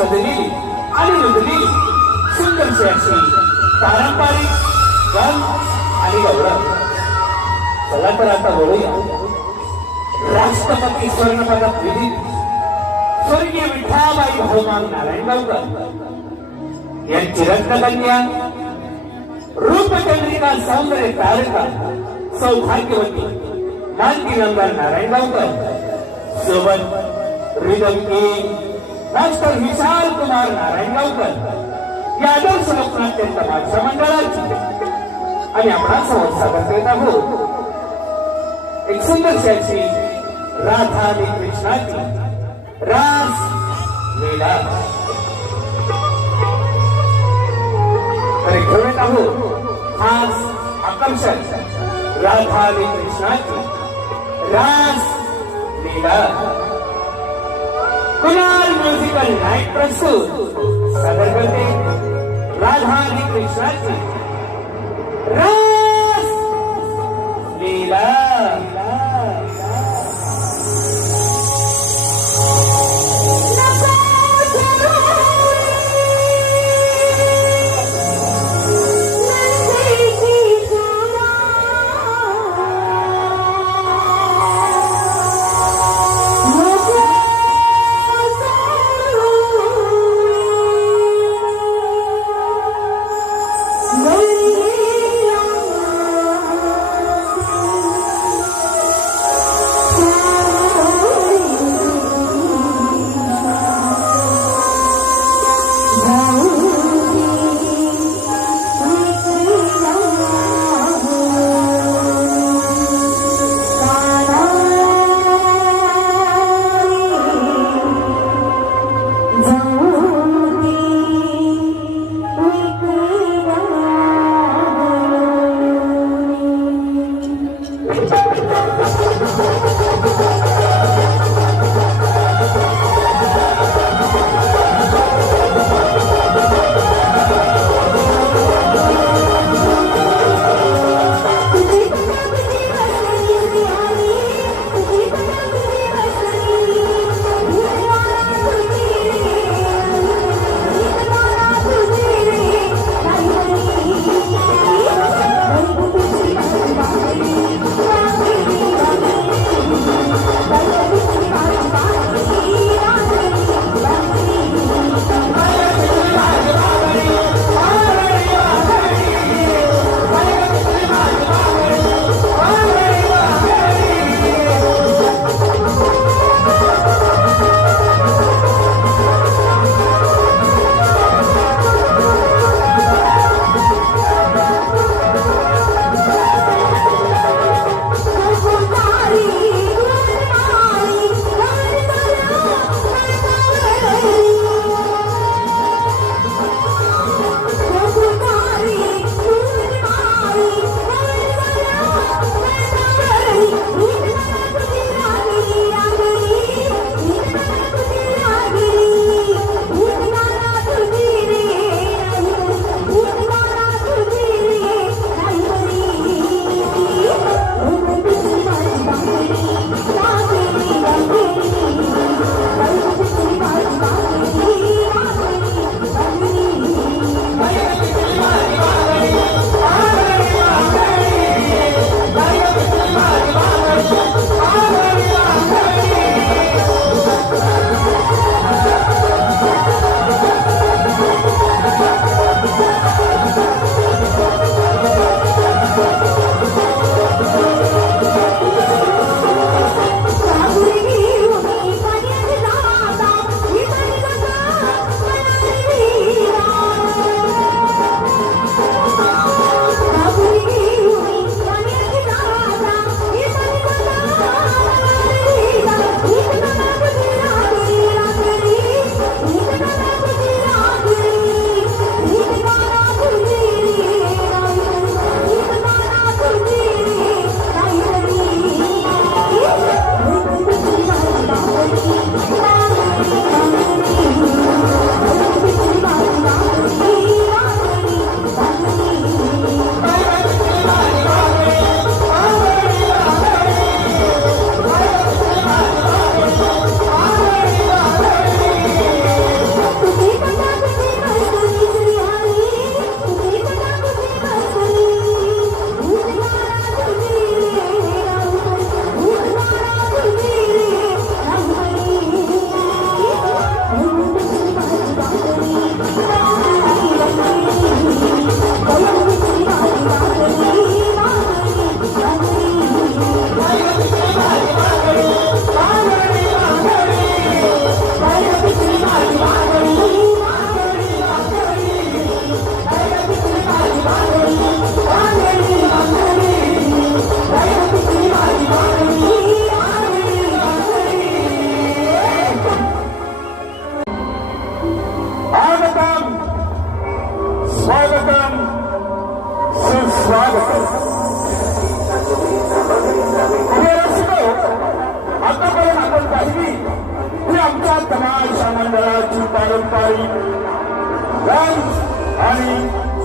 सजलेली आणि रुजलेली सुंदरशी अशी पारंपरिक रंग आणि गौरव. चला तर आता बोलूया राष्ट्रपती स्वर्ण पदक विधित स्वर्गीय विठाबाई भगवान नारायण गावकर. यांची रत्नकन्या रूपचंद्रिका सौंदर्य तारका सौभाग्यवती मालती नंबर नारायण गावकर. सोबत rhythm king master Vishal Kumar Narayan Gavkar. या आदर्श लोकनाट्य तमाशा मंडळाची आणि आपण संवाद सादर करीत आहोत. एक सुंदरशी अशी राधा आणि कृष्णाची रास लीला. तर घेऊन आहोत. खास आकर्षण राधा आणि कृष्णाची रास लीला. कुणाल म्युझिकल नाईट प्रस्तुत? सादर करते राधा आणि कृष्णाची रास! लीला!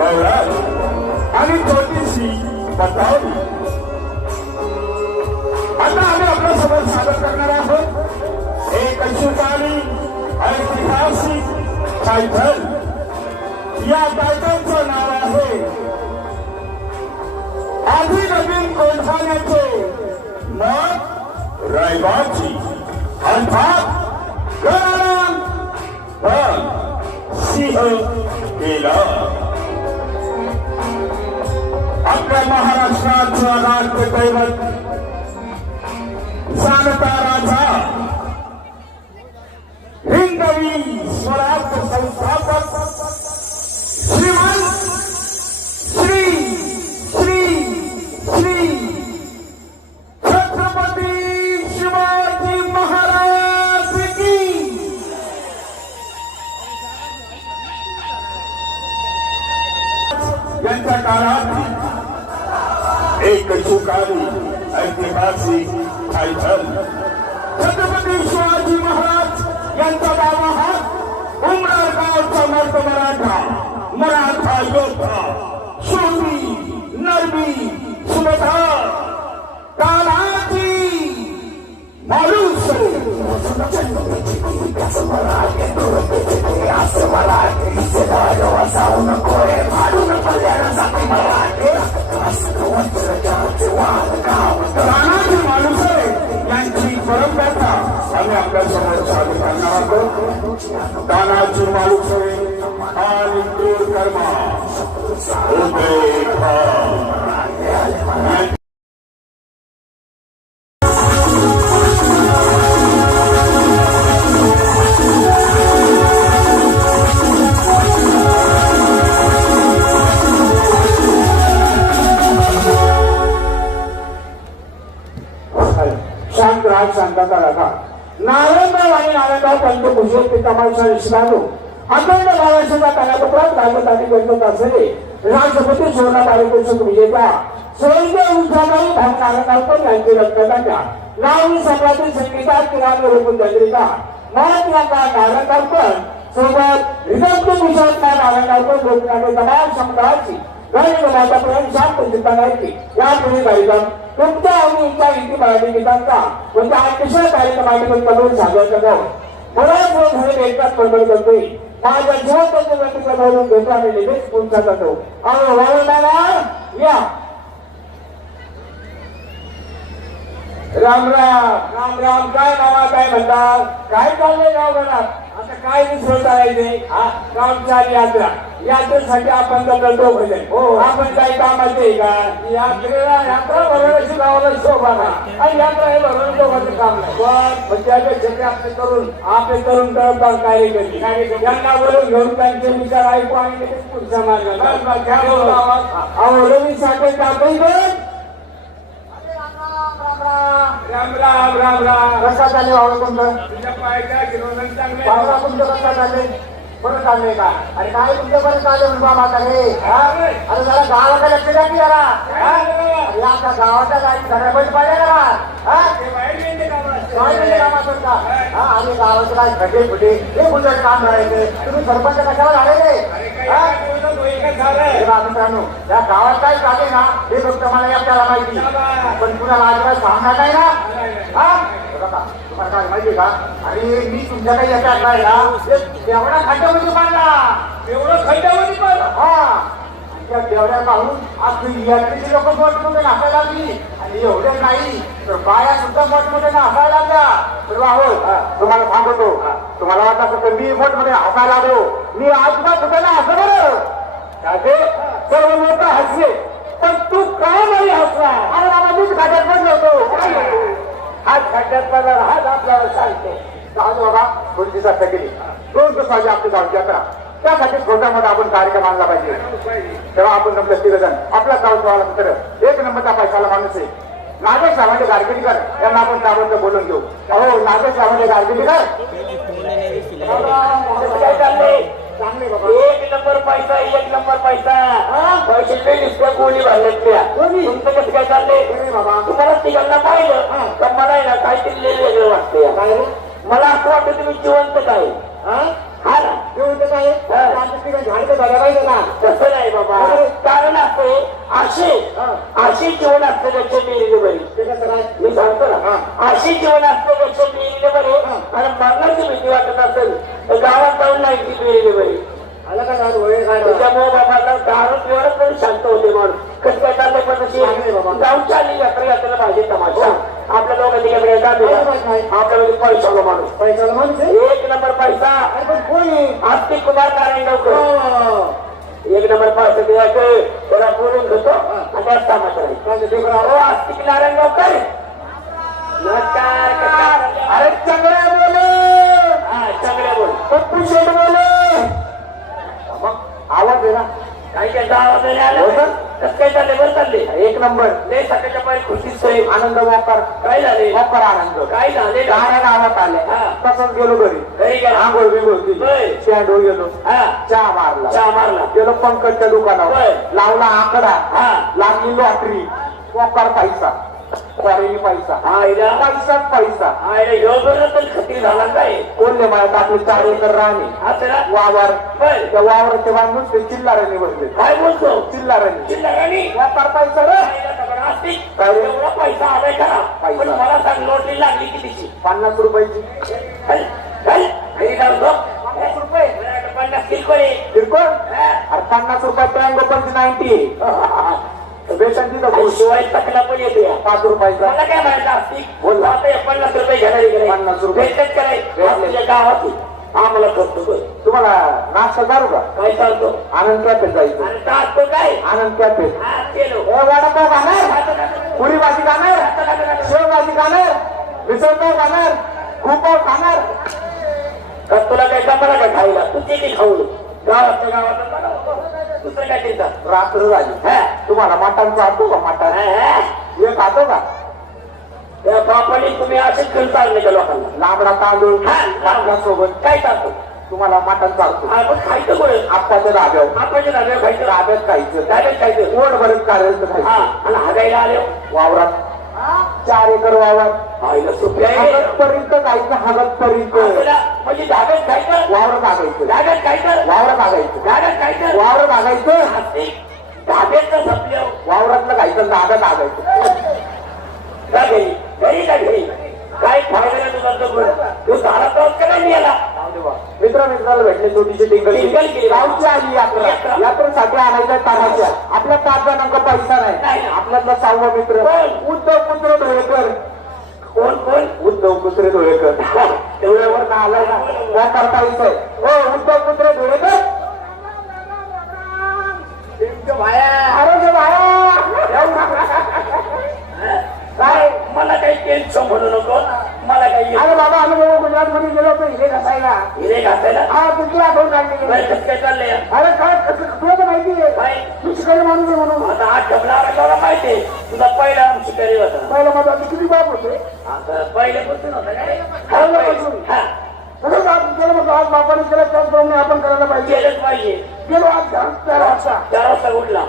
गौरव आणि छोटीशी पतावली आता आम्ही आपल्यासोबत सादर करणार आहोत. एक अशुकाली ऐतिहासिक टायटल या टायटलचं नाव आहे आधी नवीन कोंढाण्याचे मग रहिवाची अर्थात गण सिंह केला आपल्या महाराष्ट्राचं राज्य दैवत छत्रपती शिवाजी महाराज यांचा बाबा हा उमरागावचा मर्द मराठा मराठा योद्धा शोधी नरबी सुबधा तानाजी माणूस तानाजी माणूस यांची परंपरा आम्ही आपल्यासमोर सादर करणार आहोत तानाजी माणूस आणि क्रूर कर्मा उदय पंचभूषण पितामह निष्णातो अखंड महाराष्ट्राच्या कानापत्रात लागत आणि गणपत असलेले राष्ट्रपती सुवर्ण पारितोषिक विजेता स्वर्गीय उद्घाटन भाऊ नारायणरावकर यांची रक्तदात्या लावणी सम्राटी संगीता किराण रूपून चंद्रिका महात्मा नारायणरावकर सोबत विदग्ध भूषण नारायणरावकर लोकनाट्य तमाम समुदायाची गणित मातापर्यंत शांत चिंतनाची या पुढे कार्यक्रम तुमच्या आणि इच्छा इथे मराठी गीतांचा म्हणजे अतिशय कार्यक्रमातून करून सादर करतो बऱ्याच झाले करतोय माझ्या जीवनाच्या व्यक्तीचा धरून घेतो आणि लगेच पुढचा जातो. या. राम राम राम राम काय नावा काय म्हणतात काय चाललंय गाव घरात आता काय विसरता येते हा रामचारी यात्रा. यात्रेसाठी आपण करतो म्हणजे हो. आपण काही कामाचे का? यात्रेला यात्रा भरवण्याची गावाला शोभा ना आणि यात्रा हे भरवणं दोघांचं काम नाही. पण पण त्यापेक्षा आपले तरुण आपले तरुण कार्यकर्ते. यांना बोलून घेऊन त्यांचे विचार ऐकू आणि पुढचा मार्ग अहो रवी साखर टाकून राम राम राम राम. कसा चालले बाबा तुमचं? तुझ्या पायाच्या गिरवलं चांगलं तुमचं कसं चालले परत चाललंय का? आणि काय तुमचं परत चाललंय म्हणून बाबा आता रे. अरे जरा गावाकडे लक्ष द्या की जरा. अरे आता गावाच्या जागी सगळ्या बंद पडले ना बा. हा? गावाचं काय खड्डे फुटे हे कुठं काम करायचं तुम्ही सरपंच कशाला झाले मित्रांनो या गावात काय चालले ना हे फक्त मला एकट्याला माहिती. पण कुणाला आज काय सांगणार नाही ना? हा? काय माहिती का? आणि मी तुमच्या काही याच्यात नाही ना एवढा खड्ड्यामध्ये पाडला एवढं खड्ड्यामध्ये पण हा. त्या देवड्या पाहून आपली यात्रेची लोक मोठमोठे नाचायला लागली. आणि एवढे नाही तर बाया सुद्धा मोठमोठे हसायला लागल्या. तर वाहो तुम्हाला सांगतो. तुम्हाला वाटत तर मी मोठमोठे हसायला लागलो. मी अजिबात सुद्धा नाही हसं बरं. सर्व लोक हसले पण तू का नाही हसला? अरे बाबा मीच खात्यात पडलो होतो. हात खड्ड्यात पडला हात आपल्याला सांगते चालू बाबा थोडी दिवसात केली दोन दिवस माझी आपली गावची यात्रा. त्यासाठी छोटा मोठा आपण कार्यक्रम आणला पाहिजे. तेव्हा आपण जमलं तिघ जण आपला गाव ठेवायला तर एक नंबरचा पैशाला माणूस आहे. नागेश सावंत गारगेडीकर यांना आपण ताबडतोब बोलून घेऊ. अहो नागेश सावंत गारगेडीकर एक नंबर पैसा एक नंबर पैसा. पैसे ते नुसत्या गोळी भरल्यातल्या कोणी? तुमचं कसं काय चाललंय? तुम्हाला तिघांना पाहिलं तर मला ना काहीतरी काय रे? मला असं वाटतं तुम्ही जिवंत काय जेवण तर काय. आमच्या तिघं झाडं झालं पाहिजे ना तसं नाही बाबा. कारण असं आहे, असे. असे जीवन असतं त्याच्या मिळले बरी ते मी सांगतो ना. असे जीवन असतं त्याच्या मिळले बरे. आणि मरणाची भीती वाटत असेल तर गावात जाऊन माहिती मिळेली बाई आलं का दारू वगैरे काय बरं? त्याच्यामुळे बाबाला दारू पिवळच तरी शांत होते म्हणून कसं काय चाललंय पण बाबा. जाऊन चालली यात्रा यात्रेला पाहिजे तमाशा आपल्या दोघांची काय जात. आपल्यामध्ये पैसा ग माणूस पैशाला माणूस एक नंबर पैसा कोण आहे? आस्तिक कुमार हो. एक नंबर पैसा द्यायचं त्याला बोलून घेतो आणि त्यात तमाशा हो? आस्तिक नमस्कार कशा आहात? अरे चांगल्या बोले हा चांगल्या बोल पप्पू शेठ बोले आवाज आहे ना काही त्यांचा आवाज नाही आला हो? कसं काय चालले. बरं चालले एक नंबर. लय सकाळच्या पारी खुशीच आहे आनंद वापर काय झाले? वापर आनंद. काय झाले? काय गावात आले. हा. तसंच गेलो घरी. घरी गेला. आंघोळ बिंघोळ केली. स्टँडवर गेलो. हा. चहा मारला. चहा मारला. गेलो पंकजच्या दुकानावर. लावला आकडा. हा. लागली लॉटरी. वकार पैसा. फॉरेनी पैसा. हा इला पैसाच पैसा तर खत्री झाला काय? मला आपले चार एकर असं ना वावर. त्या वावराचे बांधून ते चिल्लाराने बसले काय बोलतो? चिल्लाराने चिल्लराणी व्यापार पैसा रे. पैसा आलाय का. पण मला सांग नोटरी लागली कितीची पन्नास रुपयाची. पन्नास रुपये. पन्नास किरकोळ. किरकोळ. अरे पन्नास रुपयात टँगो पंच नाईन्टी बेसन तिथं आणि बोल. शिवाय तकला पण येते या. पाच रुपयाचा. मला काय म्हणायचं बोल. आता हे पन्नास रुपये घेणार इकडे पन्नास रुपये. भेटत कराय भेटले. तुझ्या गावात आम्हाला करतो. बरं. तुम्हाला नाश्ता करू का? काय चालतो? आनंद कॅफेत जायचं. आणि काय? आनंद कॅफेत. हा केलो ए वडापाव खाणार? पुरी भाजी खाणार? शेव भाजी खाणार? मिसळपाव खाणार? खूपाव खाणार? का तुला काय जमला का खायला? तू ते नाही खाऊ? गावातल्या गावात दुसरं काय देतात? रात्र झाली. हा. तुम्हाला मटण चालतो का? मटण. हा, हा. हे खातो का? त्या बापाने तुम्ही असेच घेऊन चालले का लोकांना? लांबडा तांदूळ. हा. सोबत काय चालतो? तुम्हाला मटण चालतो. आपण खायचं बरं आप्पाच्या डाब्यावर आपण खायचं. डाब्यात खायचं. धाब्यात खायचं. पोट भरत कार्याचं हा खायचं आणि हागायला आले वावरात चार एकर वावर आईला सोपी आहे. हगतपर्यंत खायचं हगतपर्यंत. आपल्याला म्हणजे धाब्यात खायचं वावरात आगायचं धाब्यात खायचं वावरात आगायचं धाब्यात खायचं वावरात आगायचं धाब्यात संपल्या वावरातलं खायचं दाब्यात आगायचं का घरी. का घरी. काय फायदा तुझा? तो तू झाला का नाही याला मित्र मित्राला भेटले छोटीशी टिंगल. गावची आली यात्रा. यात्रा. यात्रेसाठी आणायच्या ताराच्या आपल्या पाच जणांका पैसा नाही. आपल्यातला सहावा मित्र? उद्धव पुत्र धुळेकर. कोण कोण? उद्धव पुत्र धुळेकर. तेवढ्यावर ना आलाय ना. त्या करता येतंय हो उद्धव पुत्र धुळेकर. काय? मला काही टेन्शन म्हणू नको. मला काही अरे बाबा आम्ही गुजरात मध्ये गेलो होतो हिरे घासायला. हिरे घासायला? हा तुमची आठवण काढली काय कसं काय चाललंय? अरे काय कसं तुला तर माहिती आहे. तू शिकारी माणूस म्हणून. आता हा ठेवला मला माहिती आहे. तुझा पहिला शिकारी होता? पहिला माझा किती बाप होते? आता पहिल्यापासून होता काय. हा. तसंच आज केलं मग आज बापाने केलं त्याचप्रमाणे आपण करायला पाहिजे. केलंच पाहिजे. गेलो आज चार वाजता. चार वाजता उठला.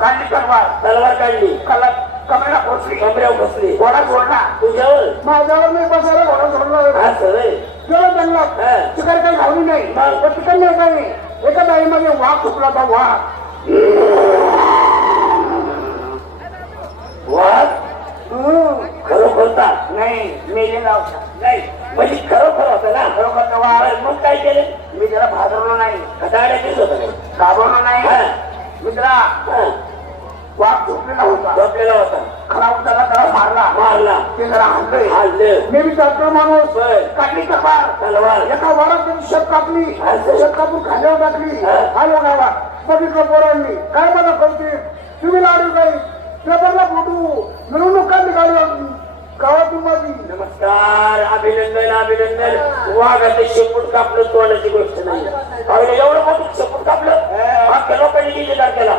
काढली तलवार. तलवार काढली. कला कमरेला पोचली कमऱ्यावर बसली घोडा सोडला तुझ्यावर? माझ्यावर मी बसायला घोडा सोडला असं रे गेलो जंगलात. हा. शिकार काही घावली नाही. मग? पण तिकडे नाही काही एका बाईमध्ये वाघ सुटला होता वाघ. वाघ? हम्म. होता? नाही मेलेला होता नाही. म्हणजे खरोखर होता ना? खरोखर तो वाघ. मग काय केलं? मी त्याला भाजवलो नाही. खटाड्या दिसत होता? घाबरलो नाही. हा. मित्रा हा. वाघ झोपलेला होता. झोपलेला होता खरा उचलला त्याला मारला. मारला. ते जरा हल्लय हल्लं मी विचारतो माणूस. काढली तलवार तलवार. एका वारात त्यांनी शेत कापली? शेत कापून खाल्यावर टाकली. हा. आलो गावात. बघितलं पोरांनी. काय मला कळते तुम्ही लाडू काही पेपरला फोटो. मिरवणूक काढली गाडी गावातून माझी नमस्कार. अभिनंदन अभिनंदन. वाघाचं शेपूट कापलं तोंडाची गोष्ट नाही. एवढं मोठं शेपूट कापलं? अख्ख्या लोकांनी किती तारखेला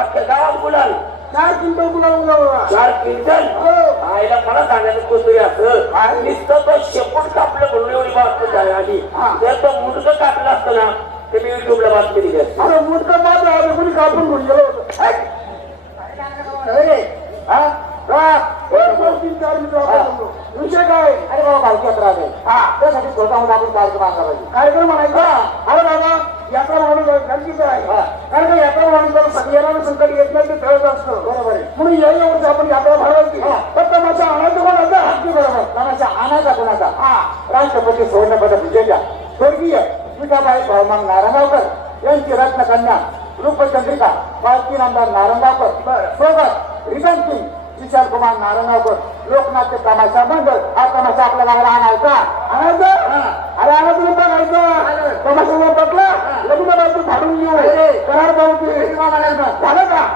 अख्ख्या गावात गुलाल. चार क्विंटल गुलाब उगवला चार क्विंटल हो. आईला मला सांगायचं कुठतरी असं. नुसतं तो शेपूट कापलं म्हणून एवढी बातमी झाली. आली हा. जर तो मुंडकं कापलं असतं ना ते मी युट्यूबला बातमी दिली असती. अरे मुटका बाद आले कोणी कापून घेऊन गेलो होतो. हा? विषय काय? अरे बाबा गावची यात्रा आहे. हा. त्यासाठी स्वतःहून आपण कार्यक्रम आणला पाहिजे कार्यक्रम म्हणायचा अरे बाबा यात्रा म्हणून गरजेचं आहे. कारण का यात्रा म्हणून जर सगळ्यांना संकट येत नाही ते कळत असतं. बरोबर आहे. म्हणून या वर्षी आपण यात्रा भरवायची पण तमाशा आणायचं कोणाचा हक्की बरोबर. तमाशा आणायचा कोणाचा? हा. राष्ट्रपती सुवर्ण पदक विजेत्या. स्वर्गीय विठाबाई भाऊमान नारायणगावकर यांची रत्नकन्या रूपचंद्रिका पालखी नामदार नारायणगावकर सोबत रिबन किंग विशाल कुमार नारायणगावकर लोकनाथ तमाशा मंडळ हा तमाशा आपल्या गावाला आणाल का आणायचा अरे आणायचं बघायचं तमाशा जर बघला लग्न बाजू झाडून घेऊ करार भाऊ झालं का?